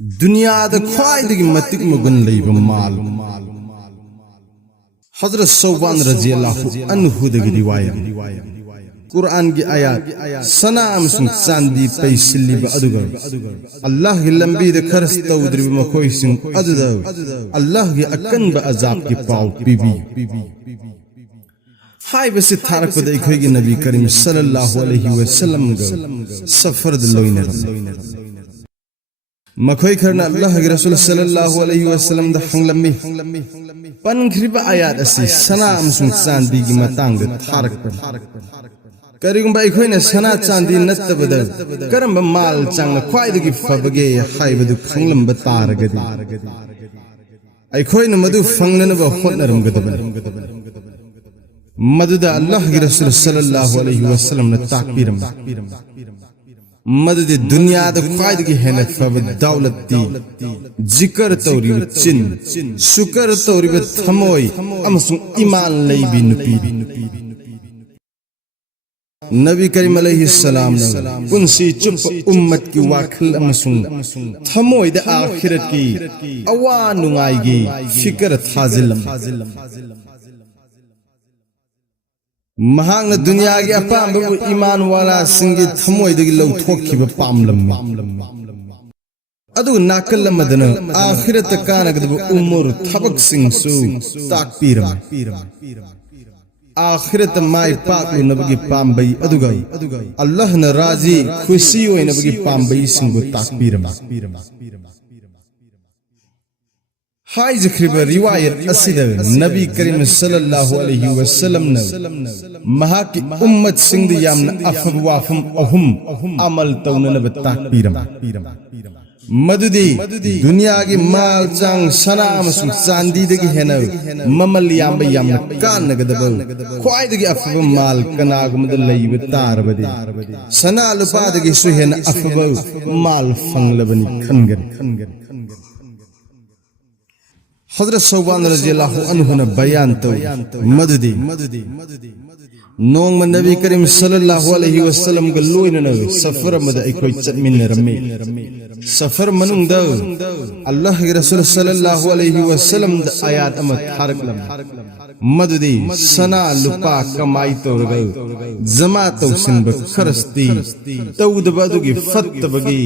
दुनिया the ख्वाइदगी मतिक मगुन lab माल हजरत सौबान रज़ियल्लाहु अन्हु दगी रिवायत कुरान की आयत सना अमसुं चांदी पैसिलिब अदुगा अल्लाह की लंबी द खरस तौद्रिब मखोय सिंग अदुदा अल्लाह की अकन ब अजाब की पाव पीबी हाय बसे थारक पद इखोय नबी करीम सल्लल्लाहु अलैहि वसल्लम ग सफर द लोइने मखोय खरना अल्लाह के रसूल सल्लल्लाहु अलैहि वसल्लम द हंगलमी पनखरिबा आयत असि सना अमसुं चांदी की मतांग द थारक करिगुंबा इखोयने सना चांदी नत्तबद करम माल चांग ख्वाइदगी फबगे हाइबदु खंगलम तारगदी इखोयने मदु फंगनब होटनरमगदबन मदुदा अल्लाह के रसूल सल्लल्लाहु अलैहि वसल्लम ने ताकपीरम मदद दुनिया द ख्वाइदगी हेने फब दौलती जिकर तौरी चिन शुकर तौरी थमोय अमसुं ईमान लैबी नुपी नबी करीम अलैहि सलाम ने पुंसी चुप उम्मत की वाखल अमसुं थमोय द आखिरत की अवा नुंगाईगी फिक्र थाजिलम महांग दुनिया की अपाम ईमान वाला सिंगी थमोय दगी लौथोखिब पामलम अदु नाकलमदन आखिरत कानगदब उमर थबक सिंगसु ताकपीरम आखिरत माय पाक नबगी पामबई अदुगा अल्लाह न राजी खुशी होय नबगी पामबई सिंगु ताकपीरम हाय जखरिब रिवायत असिद नबी करीम सल्लल्लाहु अलैहि वसल्लम ने महा की उम्मत सिंध यामन अफवाफम अहुम अमल तौननब ताकपीरम मदुदी दुनिया की माल चांग सना अमसुं चांदी दगी हेन ममल याम यामन कानगदब ख्वाइदगी अफब माल कनागमद लैब तारबदे सना लुपादगी सुहेन अफब माल फंगलबनी खनगन हजरत सौबान रज़ियल्लाहु अन्हु ने बयान तो मदुदी नोंग नबी करीम सल्लल्लाहु अलैहि वसल्लम ग लोइनन सफर मद इखोय चटमिनरमे सफर मनुंग द अल्लाह के रसूल सल्लल्लाहु अलैहि वसल्लम द आयत अम थारकलम मदुदी सना लुपा कमाई तोरग जमा तौसिन ब खरस्ती तौद बदुगी फत बगी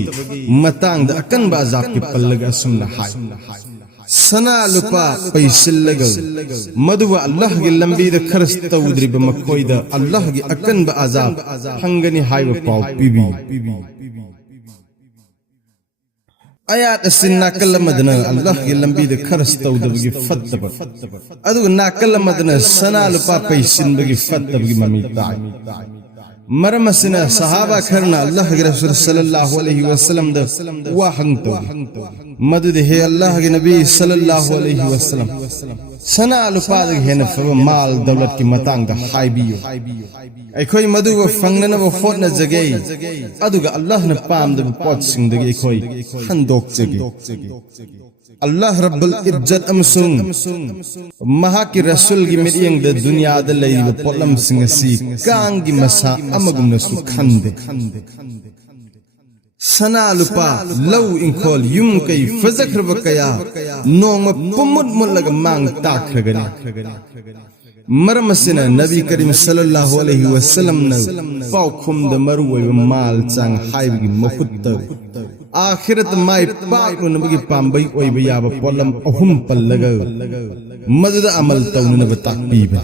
मतांग द अकन बाजाब की पल्लग असुम लहाय सना लुपा पैसिल्लग मदुवा अल्लाह की लंबी द खरस तौद्रिब मखोय द अल्लाह की अकन ब अजाब हंगनी हाइब पाव पीबी आयात सिन नाकलमदन अल्लाह की लंबी द खरस तौदबगी फत्तब अदु नाकलमदन सना लुपा पैसिनबगी फत्तबगी ममी ताय मरमसिन सहाबा खरना अल्लाह के रसूल सल्लल्लाहु अलैहि वसल्लम द वाहंतो मदद हे अल्लाह के नबी सल्लल्लाहु अलैहि वसल्लम सना लुपाद हेन फब माल दौलत की मतांग द हाइबियो अखोय मदु व फंगन व होटना जगे अदुगा अल्लाह न पाम द पोत सिंग द अखोय हंदोक जगे अल्लाह रब्बुल इज्जत अमसुंग महा की रसूल की मिरियंग द दुनिया द लैब पोलम सिंग सी कांग की मसा अमगुम सु खंदे सना लुपा लौ इंखोल युम कई फजखर बकया नोंग पुमुद मुलग मांग ताखरगनी मरमसिन नबी करीम सल्लल्लाहु अलैहि वसल्लम न पाउखुम द मरुवे माल चांग हाइबगी मफुत्त आखिरत माय पाक नबगी पांबई ओइबे याब पोलम अहुम पल्लग मदद अमल तौनब ताकपीबा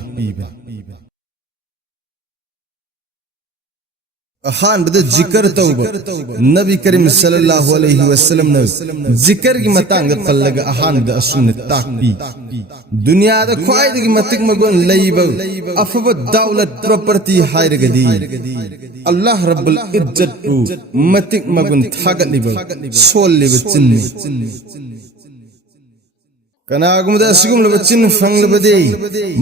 अहान बद जिक्र तौब नबी करीम सल्लल्लाहु अलैहि वसल्लम ने जिक्र की मतांग पल्लग अहान द असुन ताकपी दुनिया द ख्वाइदगी मतिक मगन लैब अफब दौलत प्रॉपर्टी हायरगदी अल्लाह रब्बुल इज्जत पु मतिक मगन थागलिब सोलिब चिन्नी कनागुमद असुगुम लब चिन फंगलबदे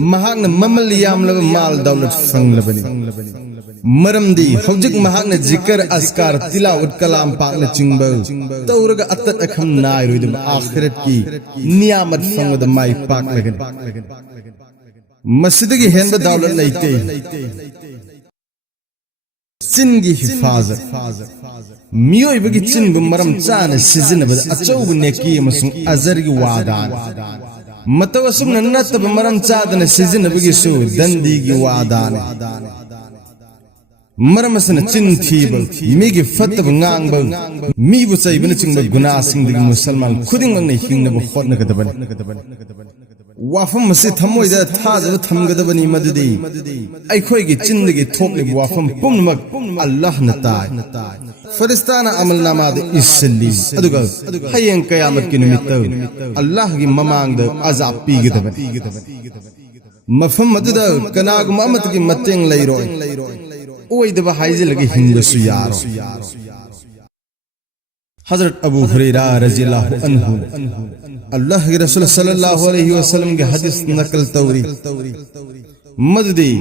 महान ममल यामलब माल दौलत फंगलबनी मरमदी हौजिक महान जिक्र अस्कार तिलावत कलाम पाक चिंब तौरग अतत अखम नाय रुदम आखिरत की नियामत फंगद माय पाक लगन मस्जिद की हेंद दौलत लैते चिनगी हिफाजत मियोइबगी चिनबु मरम चाने सिजिनबद अचौब नेकी अमसुंग अजरगी वादान मतव असुमना नत्तब मरम चादने सिजिनबगी सु दंदीगी वादान मरमसन चिन थीबल मिगी फत्तब ngangbal मीबु चैबन चिंगब गुना सिंगदगी मुसलमान खुदिंगंग ने हिंगनब होटनगदबन वाफम मसे थमोइदा थाजब थमगदबनी मदुदी अखोइगी चिंदगी थोकलिब वाफम पुमनमक अल्लाह न ताय फरिस्ताना अमलनामाद इस्सली अदुगा हयें कयामत की निमित्त अल्लाह की ममांगद अजाब पीगदबन मफम मदुदा कनागुम अमत की मतेंग लैरोय ओइदबा हाइजिलगी हिंगसु यारो हजरत अबू हुरैरा रज़ियल्लाहु अन्हु अल्लाह के रसूल सल्लल्लाहु अलैहि वसल्लम के हदीस नकल तौरी मददी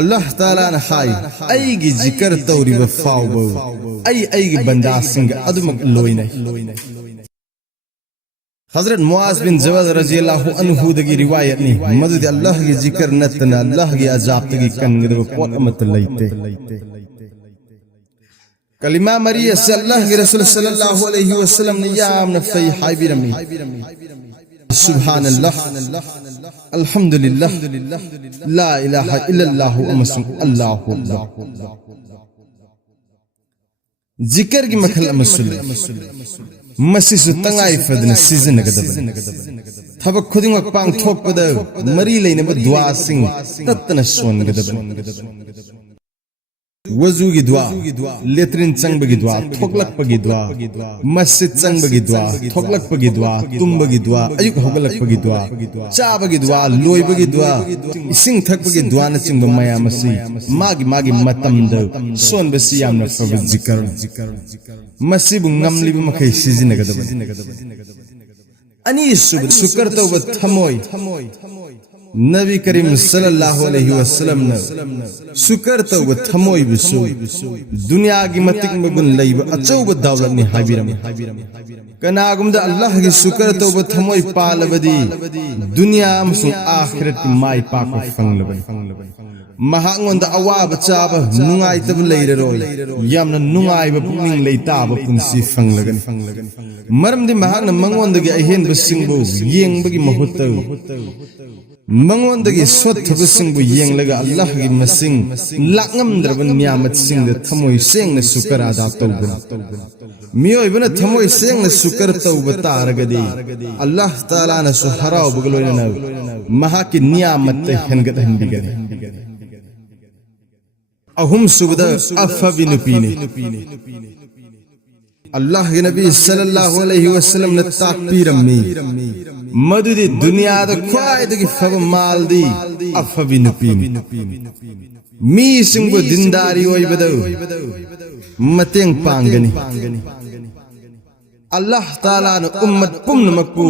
अल्लाह ताला ने हाय आईगी जिक्र तौरी वफाव बो आईगी बंदा सिंग अदमक लोइने हजरत मुआज बिन जबल रज़ियल्लाहु अन्हु दगी रिवायत ने मददी अल्लाह की जिक्र नतना अल्लाह की अजाब तगी कंगद पोत अमत लैते कलिमा मरिया से अल्लाह के रसूल सल्लल्लाहु अलैहि वसल्लम ने याम नफई हाइबिरमी सुभानअल्लाह अल्हम्दुलिल्लाह ला इलाहा इल्लल्लाहु अमसुम अल्लाहु अक्बर जिक्र की मखल मसुल मसिसु तंगाई फदन सीजन गदबन थबक खुदिंग पांग थोकपद मरी लेनब दुआ सिंग तत्तन सोन गदबन वजू की दुआ लेट्रिन चंगबगी दुआ थोकलक पगी दुआ मस्जिद चंगबगी दुआ थोकलक पगी दुआ तुम्बगी दुआ अयुक होगलक पगी दुआ चाबगी दुआ लोइबगी दुआ इसिंग थकबगी दुआ न चिंग मयामसी मागी मतम द सोन बसी यामना फब जिक्र मसिबु ngamlibu मखै सिजिनगदबन अनि शुक्र तौब थमोय नबी करीम सल्लल्लाहु अलैहि वसल्लम ने शुक्र तौब थमोय बिसु दुनिया की मतिक मगुन लैब अचौब दौलत ने हाबिरम कनागुमदा अल्लाह की शुक्र तौब थमोय पालबदी दुनिया अमसुं आखिरत की माय पाको फंगलबन महांगोंदा अवाब चाब नुंगाई तब लेररोय यामना नुंगाइब पुनिंग लेताब पुंसी फंगलगन मरमदि महांगना मंगोंदगी अहेन बसिंगबु येंगबगी महुत्त मंगोंदगी स्वथबु सिंगबु येंगलगा अल्लाह की मसिंग लांगमद्रबन नियामत सिंग थमोय सेंगना शुक्र अदा तौबन मियोइबना थमोय सेंगना शुक्र तौब तारगदी अल्लाह ताला न सुहराव बगलोयना महा की नियामत हनगद हंदिगने अहुम सुबदा अफबिनुपीने अल्लाह के नबी सल्लल्लाहु अलैहि वसल्लम ने ताकपीरमी मदुदी दुनिया द ख्वाइदगी फब मालदी अफबिनुपीने मी सिंगबु दिनदारी ओइबदो मतेंग पांगनी अल्लाह ताला ने उम्मत पुम्नमकु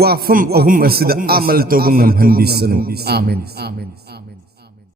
वाफम अहुम असिद अमल तोबंगम हंदिसन आमीन